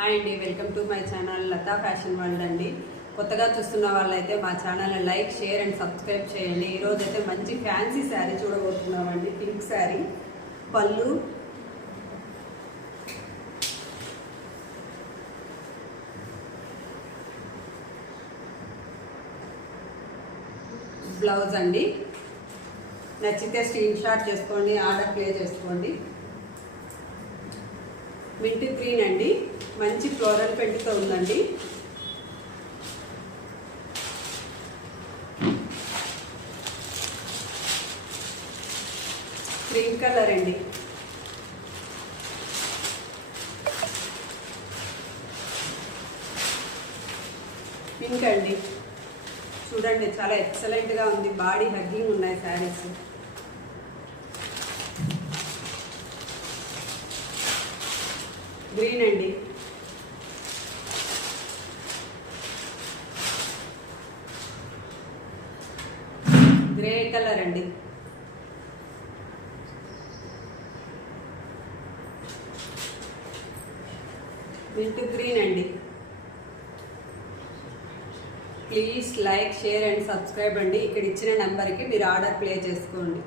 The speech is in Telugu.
హాయ్ అండి, welcome to my channel Latha fashion world అండి. కొత్తగా చూస్తున్న వాళ్ళైతే మా ఛానల్ని లైక్, షేర్ అండ్ సబ్స్క్రైబ్ చేయండి. ఈరోజు అయితే మంచి ఫ్యాన్సీ శారీ చూడబోతున్నామండి. పింక్ శారీ, పళ్ళు, బ్లౌజ్ అండి. నచ్చితే స్క్రీన్ షాట్ చేసుకోండి, ఆర్డర్ ప్లే చేసుకోండి. మింట్ గ్రీన్ అండి, మంచి ఫ్లోరల్ ప్రింట్తో ఉందండి. క్రీమ్ కలర్ అండి. పింక్ అండి, చూడండి చాలా ఎక్సలెంట్గా ఉంది. బాడీ హగ్గింగ్ ఉన్నాయి శారీస్. గ్రీన్ అండి, గ్రే కలర్ అండి, మింట్ గ్రీన్ అండి. Please like, share and subscribe అండి. ఇక్కడ ఇచ్చిన నెంబర్కి మీరు ఆర్డర్ ప్లే చేసుకోండి.